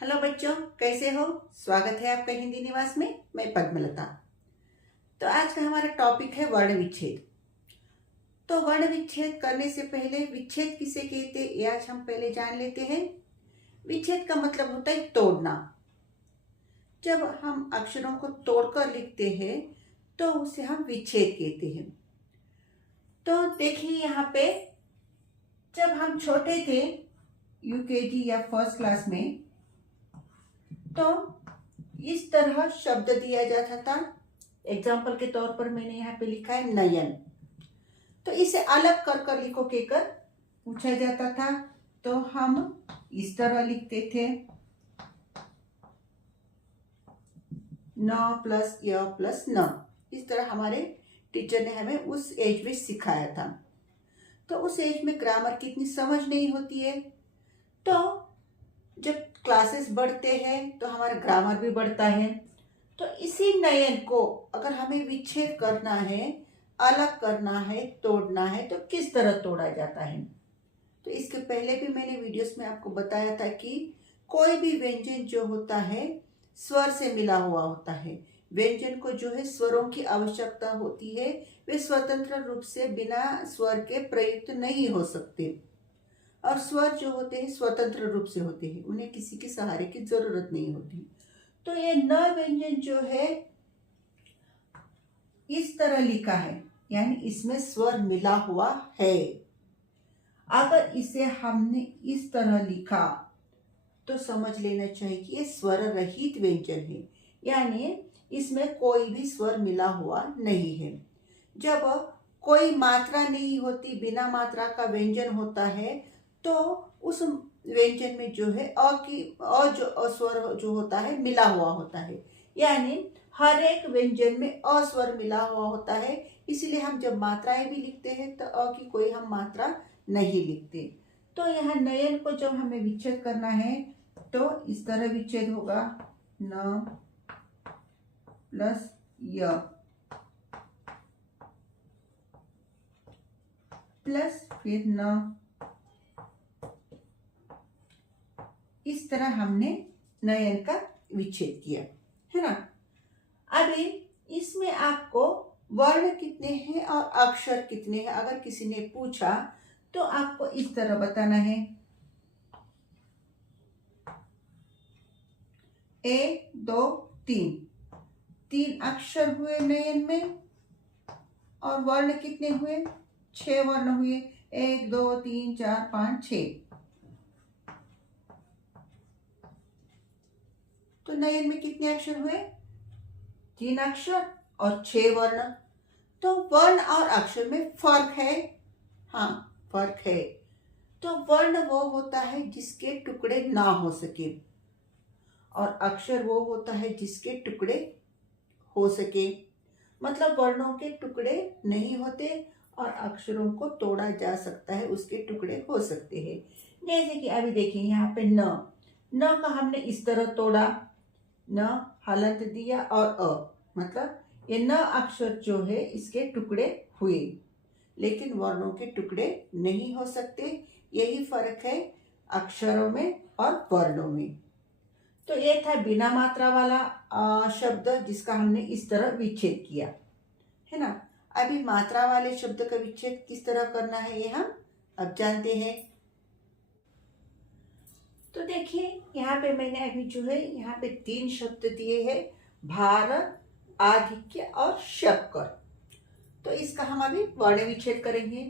Hello बच्चों, कैसे हो। स्वागत है आपका हिंदी निवास में। मैं पद्मलता। तो आज का हमारा टॉपिक है वर्ण विच्छेद। तो वर्ण विच्छेद करने से पहले विच्छेद किसे कहते हैं ये आज हम पहले जान लेते हैं। विच्छेद का मतलब होता है तोड़ना। जब हम अक्षरों को तोड़कर लिखते हैं तो उसे हम विच्छेद कहते हैं। तो देखिए यहाँ पे, जब हम छोटे थे यूकेजी या फर्स्ट क्लास में, तो इस तरह शब्द दिया जाता था। एग्जाम्पल के तौर पर मैंने यहाँ पे लिखा है नयन। तो इसे अलग कर कर लिखो कहकर पूछा जाता था, तो हम इस तरह लिखते थे, न प्लस य प्लस न। इस तरह हमारे टीचर ने हमें उस एज में सिखाया था। तो उस एज में ग्रामर की इतनी समझ नहीं होती है। तो जब क्लासेस बढ़ते हैं तो हमारा ग्रामर भी बढ़ता है। तो इसी नयन को अगर हमें विच्छेद करना है, अलग करना है, तोड़ना है, तो किस तरह तोड़ा जाता है। तो इसके पहले भी मैंने वीडियोस में आपको बताया था कि कोई भी व्यंजन जो होता है स्वर से मिला हुआ होता है। व्यंजन को जो है स्वरों की आवश्यकता होती है, वे स्वतंत्र रूप से बिना स्वर के प्रयुक्त नहीं हो सकते। और स्वर जो होते हैं स्वतंत्र रूप से होते हैं, उन्हें किसी के सहारे की जरूरत नहीं होती। तो ये न व्यंजन जो है इस तरह लिखा है, यानी इसमें स्वर मिला हुआ है। अगर इसे हमने इस तरह लिखा तो समझ लेना चाहिए कि ये स्वर रहित व्यंजन है, यानी इसमें कोई भी स्वर मिला हुआ नहीं है। जब कोई मात्रा नहीं होती, बिना मात्रा का व्यंजन होता है, तो उस व्यंजन में जो है अ जो स्वर जो होता है मिला हुआ होता है, यानी हर एक व्यंजन में अस्वर मिला हुआ होता है। इसलिए हम जब मात्राएं भी लिखते हैं तो अ की कोई हम मात्रा नहीं लिखते। तो यहाँ नयन को जब हमें विच्छेद करना है तो इस तरह विच्छेद होगा, न प्लस य प्लस फिर न। इस तरह हमने नयन का विच्छेद किया है ना। अभी इसमें आपको वर्ण कितने हैं और अक्षर कितने हैं अगर किसी ने पूछा तो आपको इस तरह बताना है, 1 2 3। 3 अक्षर हुए नयन में और वर्ण कितने हुए, 6 वर्ण हुए, 1 2 3 4 5 6। तो नयन में कितने अक्षर हुए, 3 अक्षर और 6 वर्ण। तो वर्ण और अक्षर में फर्क है, हाँ फर्क है। तो वर्ण वो होता है जिसके टुकड़े ना हो सके और अक्षर वो होता है जिसके टुकड़े हो सके। मतलब वर्णों के टुकड़े नहीं होते और अक्षरों को तोड़ा जा सकता है, उसके टुकड़े हो सकते हैं। जैसे कि अभी देखिए यहाँ पे न का हमने इस तरह तोड़ा, न हलंत दिया और मतलब ये न अक्षर जो है इसके टुकड़े हुए, लेकिन वर्णों के टुकड़े नहीं हो सकते। यही फर्क है अक्षरों में और वर्णों में। तो ये था बिना मात्रा वाला शब्द जिसका हमने इस तरह विच्छेद किया है ना। अभी मात्रा वाले शब्द का विच्छेद किस तरह करना है ये हम अब जानते हैं। तो देखिए यहाँ पे मैंने अभी जो है यहाँ पे 3 शब्द दिए हैं, भारत, आधिक्य और शक्कर। तो इसका हम अभी वर्ण विच्छेद करेंगे।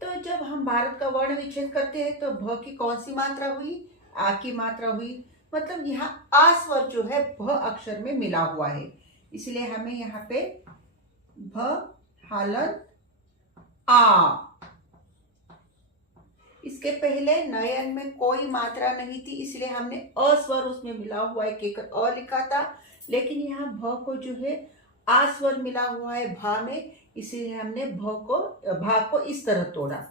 तो जब हम भारत का वर्ण विच्छेद करते हैं तो भ की कौन सी मात्रा हुई, आ की मात्रा हुई। मतलब यहाँ आ स्वर जो है भ अक्षर में मिला हुआ है, इसलिए हमें यहाँ पे भ हलंत आ। इसके पहले नयन में कोई मात्रा नहीं थी, इसलिए हमने अ स्वर उसमें मिला हुआ है कहकर अ लिखा था। लेकिन यहाँ भ को जो है आ स्वर मिला हुआ है भा में, इसीलिए हमने भा को इस तरह तोड़ा,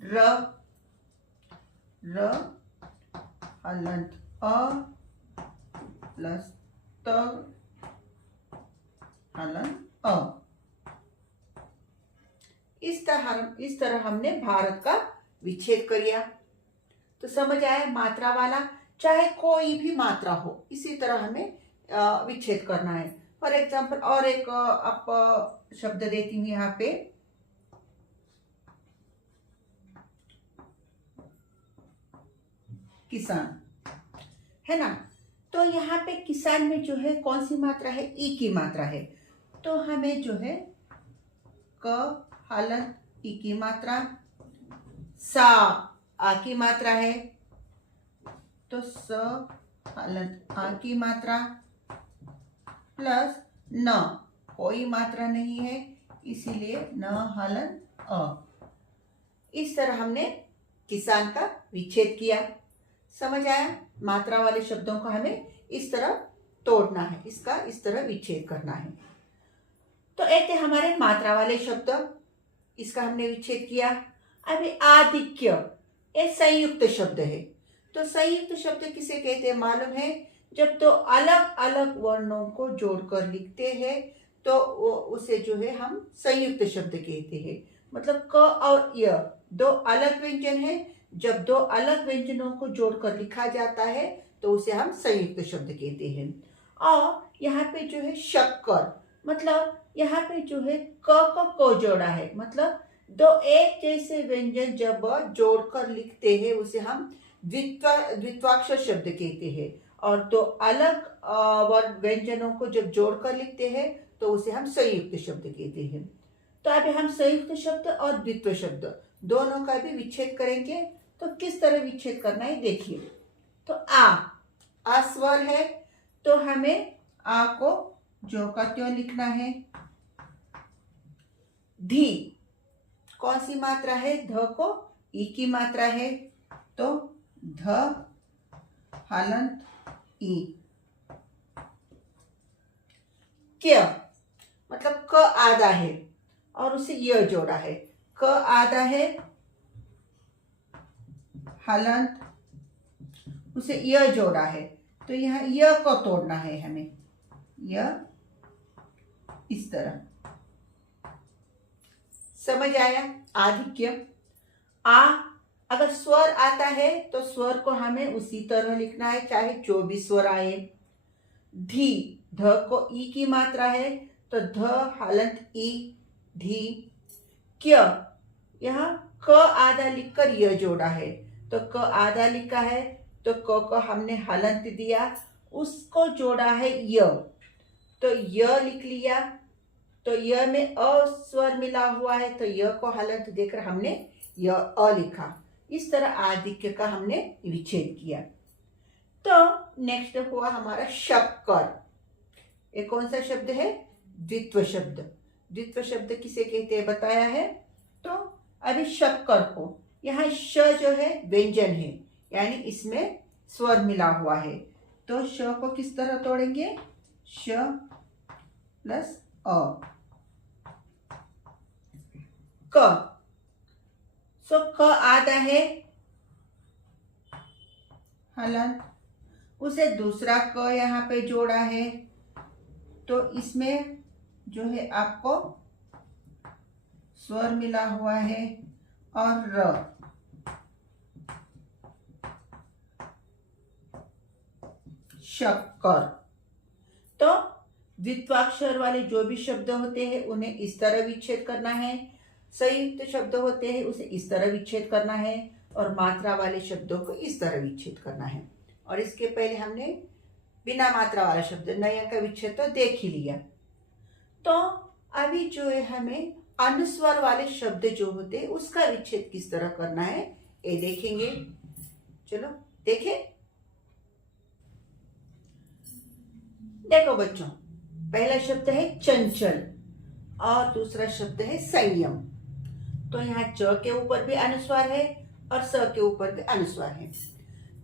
र हलंत अ प्लस त हलंत अ। इस तरह हमने भारत का विच्छेद किया। तो समझ आया मात्रा वाला चाहे कोई भी मात्रा हो, इसी तरह हमें विच्छेद करना है। फॉर एग्जाम्पल और एक आप शब्द देती हूँ यहाँ पे, किसान, है ना। तो यहाँ पे किसान में जो है कौन सी मात्रा है, ई की मात्रा है। तो हमें जो है क हलंत ई की मात्रा, सा आ की मात्रा है, तो स हलंत आ की मात्रा प्लस न कोई मात्रा नहीं है, इसीलिए न हलंत अ। इस तरह हमने किसान का विच्छेद किया। समझ आया? मात्रा वाले शब्दों को हमें इस तरह तोड़ना है, इसका इस तरह विच्छेद करना है। तो एक थे हमारे मात्रा वाले शब्द, इसका हमने विच्छेद किया। अभी आधिक्य, ये संयुक्त शब्द है। तो संयुक्त शब्द किसे कहते हैं मालूम है? जब तो अलग अलग वर्णों को जोड़कर लिखते हैं तो उसे जो है हम संयुक्त शब्द कहते हैं। मतलब क और य दो अलग व्यंजन है, जब दो अलग व्यंजनों को जोड़कर लिखा जाता है तो उसे हम संयुक्त शब्द कहते हैं। और यहाँ पे जो है शक्कर, मतलब यहाँ पे जो है क को जोड़ा है, मतलब दो एक जैसे व्यंजन जब जोड़कर लिखते हैं उसे हम द्वित्वाक्षर शब्द कहते हैं। और दो अलग व्यंजनों को जब जोड़कर लिखते हैं तो उसे हम संयुक्त शब्द कहते हैं। तो अभी हम संयुक्त शब्द और द्वित्व शब्द दोनों का भी विच्छेद करेंगे। तो किस तरह विच्छेद करना है देखिए। तो आ स्वर है, तो हमें आ को जो का त्यों लिखना है। धी कौन सी मात्रा है? ध को ई की मात्रा है, तो ध हलंत ई। क्य मतलब क आधा है और उसे य जोड़ा है। क आधा है, हलंत, उसे य जोड़ा है, तो यहाँ य को तोड़ना है हमें, य इस तरह। समझ आया? आधिक्य। आ अगर स्वर आता है तो स्वर को हमें उसी तरह लिखना है, चाहे जो भी स्वर आए। धी, ध को ई की मात्रा है, तो ध हलंत ई, धी। क्य, यहाँ क आधा लिखकर य जोड़ा है, तो क आधा लिखा है तो क को हमने हलंत दिया, उसको जोड़ा है य, तो य लिख लिया। तो य में अ स्वर मिला हुआ है, तो य को हलंत देकर हमने य अ लिखा। इस तरह आधिक्य का हमने विच्छेद किया। तो नेक्स्ट हुआ हमारा शक्कर। ये कौन सा शब्द है? द्वित्व शब्द। द्वित्व शब्द किसे कहते हैं बताया है। तो अभी शक्कर को, यहाँ श जो है व्यंजन है, यानी इसमें स्वर मिला हुआ है, तो श को किस तरह तोड़ेंगे? श प्लस अ। क, सो क आधा है, हलंत, उसे दूसरा क यहाँ पे जोड़ा है, तो इसमें जो है आपको स्वर मिला हुआ है और र। शक्कर। तो द्वित्वाक्षर वाले जो भी शब्द होते हैं उन्हें इस तरह विच्छेद करना है, संयुक्त शब्द होते हैं उसे इस तरह विच्छेद करना है, और मात्रा वाले शब्दों को इस तरह विच्छेद करना है। और इसके पहले हमने बिना मात्रा वाला शब्द नय का विच्छेद तो देख ही लिया। तो अभी जो है हमें अनुस्वर वाले शब्द जो होते हैं उसका विच्छेद किस तरह करना है ये देखेंगे। चलो देखें। देखो बच्चों, पहला शब्द है चंचल और दूसरा शब्द है संयम। तो यहाँ च के ऊपर भी अनुस्वार है और स के ऊपर भी अनुस्वार है।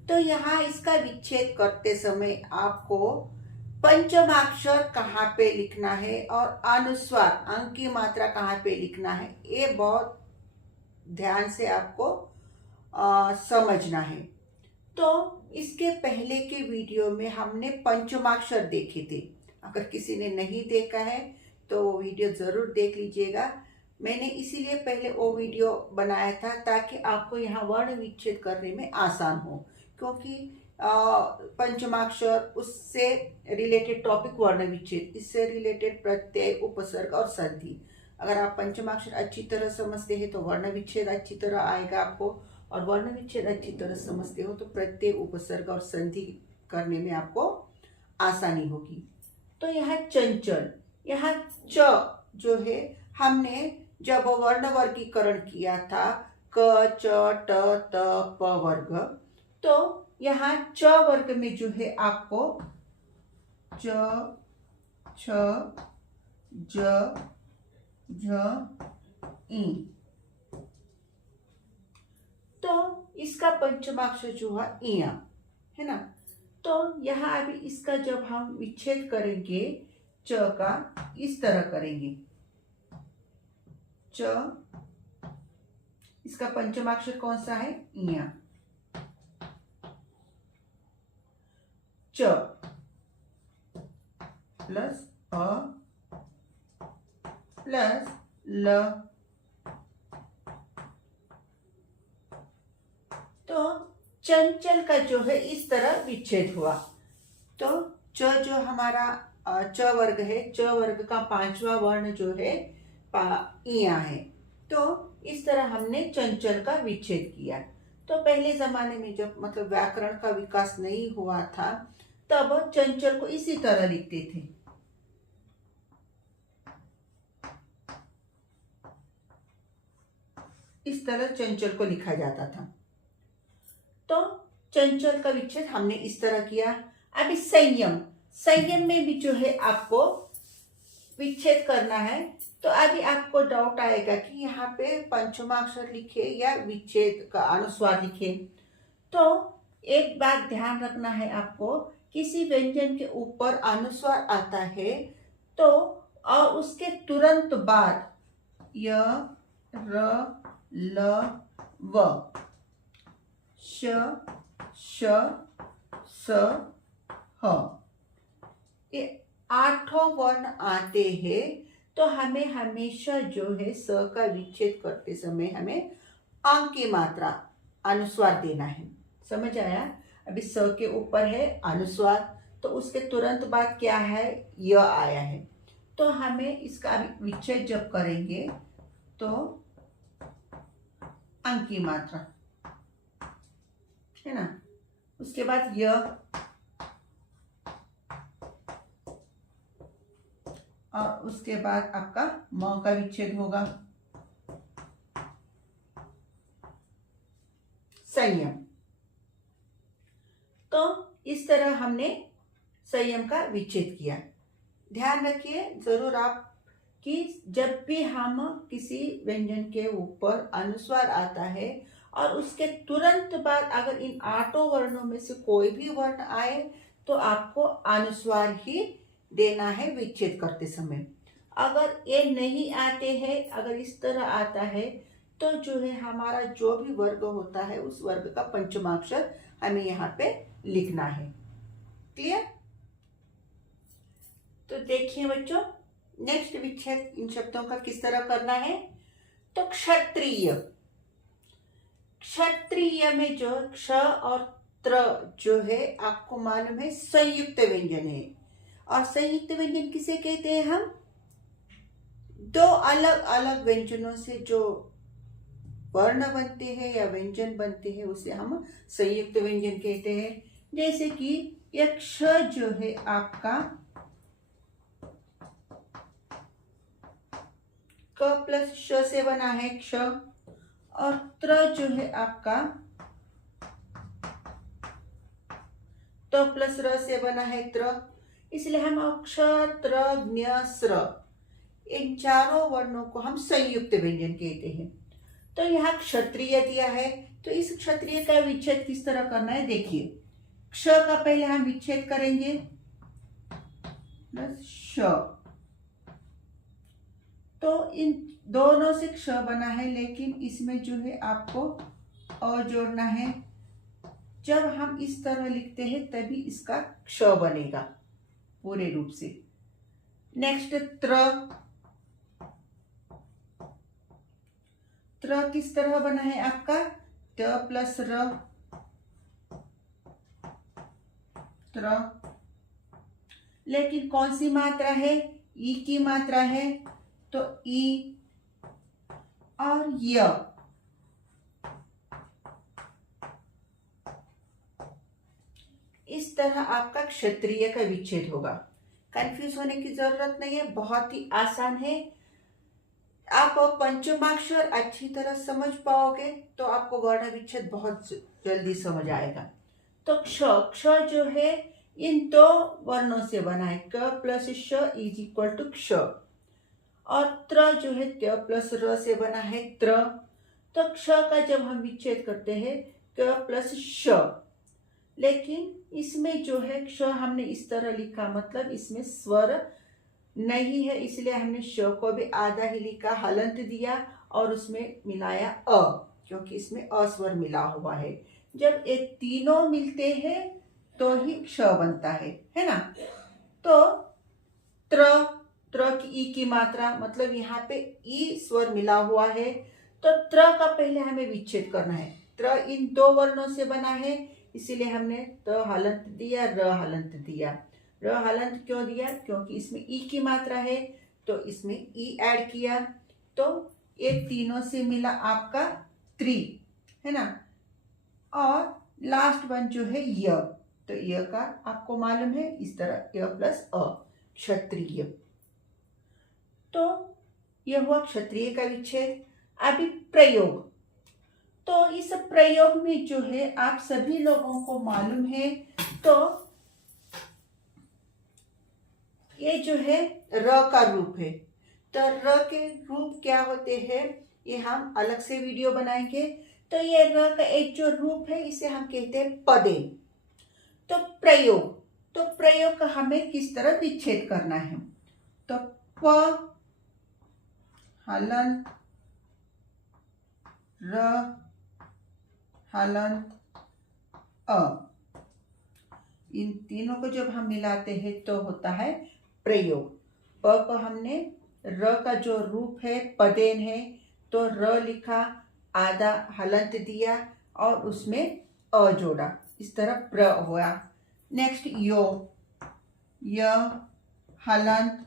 तो यहाँ इसका विच्छेद करते समय आपको पंचमाक्षर कहाँ पे लिखना है और अनुस्वार अंक की मात्रा कहाँ पे लिखना है, ये बहुत ध्यान से आपको समझना है। तो इसके पहले के वीडियो में हमने पंचमाक्षर देखे थे, अगर किसी ने नहीं देखा है तो वो वीडियो ज़रूर देख लीजिएगा। मैंने इसीलिए पहले वो वीडियो बनाया था ताकि आपको यहाँ वर्ण विच्छेद करने में आसान हो, क्योंकि पंचमाक्षर, उससे रिलेटेड टॉपिक वर्ण विच्छेद, इससे रिलेटेड प्रत्यय, उपसर्ग और संधि। अगर आप पंचमाक्षर अच्छी तरह समझते हैं तो वर्ण विच्छेद अच्छी तरह आएगा आपको, और वर्ण विच्छेद अच्छी तरह समझते हो तो प्रत्यय, उपसर्ग और संधि करने में आपको आसानी होगी। तो यहाँ चंचल, यहाँ च जो है, हमने जब वर्ण वर्गीकरण किया था क च ट त प वर्ग, तो यहाँ च वर्ग में जो है आपको च छ ज झ ई, तो इसका पंचमाक्षर जो है इया है ना। तो यहाँ अभी इसका जब हम विच्छेद करेंगे च का, इस तरह करेंगे च, इसका पंचमाक्षर कौन सा है, इया, च प्लस अ प्लस ल, तो चंचल का जो है इस तरह विच्छेद हुआ। तो च जो हमारा च वर्ग है, च वर्ग का पांचवा वर्ण जो है इया है। तो इस तरह हमने चंचल का विच्छेद किया। तो पहले जमाने में जब मतलब व्याकरण का विकास नहीं हुआ था, तब चंचल को इसी तरह लिखते थे। इस तरह चंचल को लिखा जाता था। तो चंचल का विच्छेद हमने इस तरह किया। अभी संयम, संयम में भी जो है आपको विच्छेद करना है। तो अभी आपको डाउट आएगा कि यहाँ पे पंचमाक्षर लिखे या विच्छेद का अनुस्वार लिखे। तो एक बात ध्यान रखना है आपको, किसी व्यंजन के ऊपर अनुस्वार आता है तो और उसके तुरंत बाद य, र, ल, व, श, श, स, ह, ये आठों वर्ण आते हैं। तो हमें हमेशा जो है स का विच्छेद करते समय हमें आंग की मात्रा अनुस्वार देना है। समझ आया? अभी स के ऊपर है अनुस्वार, तो उसके तुरंत बाद क्या है, य आया है। तो हमें इसका विच्छेद जब करेंगे तो अंग की मात्रा है ना, उसके बाद य, और उसके बाद आपका म का विच्छेद होगा। संयम, तो इस तरह हमने संयम का विच्छेद किया। ध्यान रखिए जरूर आप कि जब भी हम किसी व्यंजन के ऊपर अनुस्वार आता है और उसके तुरंत बाद अगर इन आठों वर्णों में से कोई भी वर्ण आए तो आपको अनुस्वार ही देना है विच्छेद करते समय। अगर ये नहीं आते हैं, अगर इस तरह आता है तो जो है हमारा जो भी वर्ग होता है उस वर्ग का पंचमाक्षर हमें यहाँ पे लिखना है। क्लियर? तो देखिए बच्चों, नेक्स्ट विच्छेद इन शब्दों का किस तरह करना है। तो क्षत्रिय, क्षत्रिय में जो क्ष और त्र जो है आपको मालूम है संयुक्त व्यंजन है। और संयुक्त व्यंजन किसे कहते हैं हम, दो अलग अलग व्यंजनों से जो वर्ण बनते हैं या व्यंजन बनते हैं उसे हम संयुक्त व्यंजन कहते हैं। जैसे कि यह क्ष जो है आपका क प्लस श से बना है क्ष, और त्र जो है आपका त प्लस र से बना है त्र। इसलिए हम क्ष, त्र, ज्ञ, स्र, इन चारों वर्णों को हम संयुक्त व्यंजन कहते हैं। तो यहाँ क्षत्रिय दिया है, तो इस क्षत्रिय का विच्छेद किस तरह करना है देखिए। क्ष का पहले हम विच्छेद करेंगे प्लस श, तो इन दोनों से क्ष बना है, लेकिन इसमें जो है आपको अ जोड़ना है। जब हम इस तरह लिखते हैं तभी इसका क्ष बनेगा पूरे रूप से। नेक्स्ट त्र, त्र किस तरह बना है आपका, त प्लस र, त्र। लेकिन कौन सी मात्रा है? ई की मात्रा है, तो ई और य। इस तरह आपका क्षत्रिय का विच्छेद होगा। कंफ्यूज होने की जरूरत नहीं है, बहुत ही आसान है। आप पंचमाक्षर अच्छी तरह समझ पाओगे तो आपको वर्ण विच्छेद बहुत जल्दी समझ आएगा। तो क्ष, क्ष जो है इन दो वर्णों से बना है, क प्लस श इज इक्वल टू क्ष। और त्र जो है त्य प्लस र से बना है, त्र। तो क्ष का जब हम विच्छेद करते हैं क प्लस श, लेकिन इसमें जो है क्ष हमने इस तरह लिखा, मतलब इसमें स्वर नहीं है, इसलिए हमने श को भी आधा ही लिखा, हलंत दिया और उसमें मिलाया अ, क्योंकि इसमें अस्वर मिला हुआ है। जब ये तीनों मिलते हैं तो ही क्ष बनता है ना। तो त्र, त्र की ई की मात्रा, मतलब यहाँ पे ई स्वर मिला हुआ है, तो त्र का पहले हमें विच्छेद करना है। त्र इन दो वर्णों से बना है, इसीलिए हमने त हलंत दिया, र हलंत दिया। र हलंत क्यों दिया? क्योंकि इसमें ई की मात्रा है, तो इसमें ई ऐड किया, तो ये तीनों से मिला आपका त्रि, है ना। और लास्ट वन जो है य, तो य का आपको मालूम है इस तरह य प्लस अ, क्षत्रिय। तो यह हुआ क्षत्रिय का विच्छेद। अभी प्रयोग, तो इस प्रयोग में जो है आप सभी लोगों को मालूम है, तो ये जो है र का रूप है। तो र के रूप क्या होते हैं ये हम अलग से वीडियो बनाएंगे। तो ये र का एक जो रूप है इसे हम कहते हैं पदे। तो प्रयोग, तो प्रयोग का हमें किस तरह विच्छेद करना है? तो प हलंत, र हलंत, अ, इन तीनों को जब हम मिलाते हैं तो होता है प्रयोग। प को हमने र का जो रूप है पदेन है, तो र लिखा, आधा हलंत दिया और उसमें अ जोड़ा, इस तरह प्र हुआ। नेक्स्ट यो, य हलंत,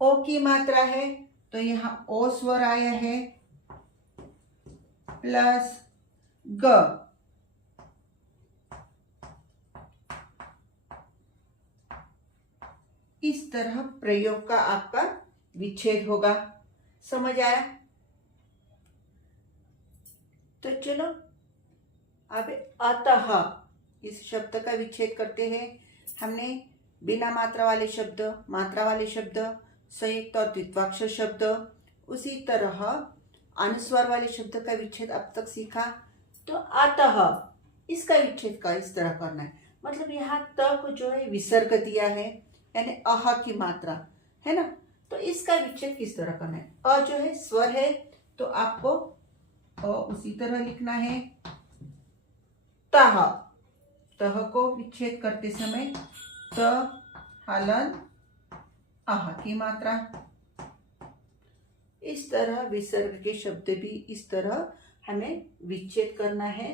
ओ की मात्रा है, तो यहाँ ओ स्वर आया है, प्लस ग। इस तरह प्रयोग का आपका विच्छेद होगा। समझ आया? तो चलो अब अतः इस शब्द का विच्छेद करते हैं। हमने बिना मात्रा वाले शब्द, मात्रा वाले शब्द, संयुक्त और द्वित्वाक्षर शब्द, उसी तरह अनुस्वार वाले शब्द का विच्छेद अब तक सीखा। तो अतः इसका विच्छेद का इस तरह करना है, मतलब यहाँ त को जो है विसर्ग दिया है, यानी अह की मात्रा है ना। तो इसका विच्छेद किस तरह करना है? अ जो है स्वर है, तो आपको उसी तरह लिखना है। तह, तह को विच्छेद करते समय त हलंत आह की मात्रा। इस तरह विसर्ग के शब्द भी इस तरह हमें विच्छेद करना है।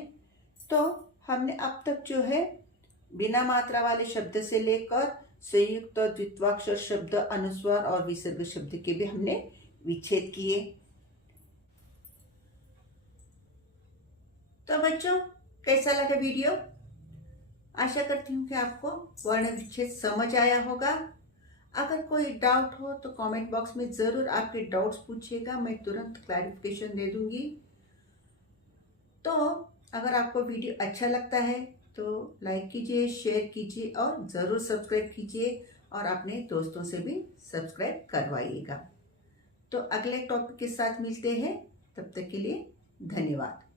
तो हमने अब तक जो है बिना मात्रा वाले शब्द से लेकर संयुक्त और द्वित्वाक्षर शब्द, अनुस्वार और विसर्ग शब्द के भी हमने विच्छेद किए। तो बच्चों कैसा लगा वीडियो? आशा करती हूँ कि आपको वर्ण विच्छेद समझ आया होगा। अगर कोई डाउट हो तो कमेंट बॉक्स में ज़रूर आपके डाउट्स पूछिएगा, मैं तुरंत क्लैरिफिकेशन दे दूंगी। तो अगर आपको वीडियो अच्छा लगता है तो लाइक कीजिए, शेयर कीजिए और ज़रूर सब्सक्राइब कीजिए और अपने दोस्तों से भी सब्सक्राइब करवाइएगा। तो अगले टॉपिक के साथ मिलते हैं, तब तक के लिए धन्यवाद।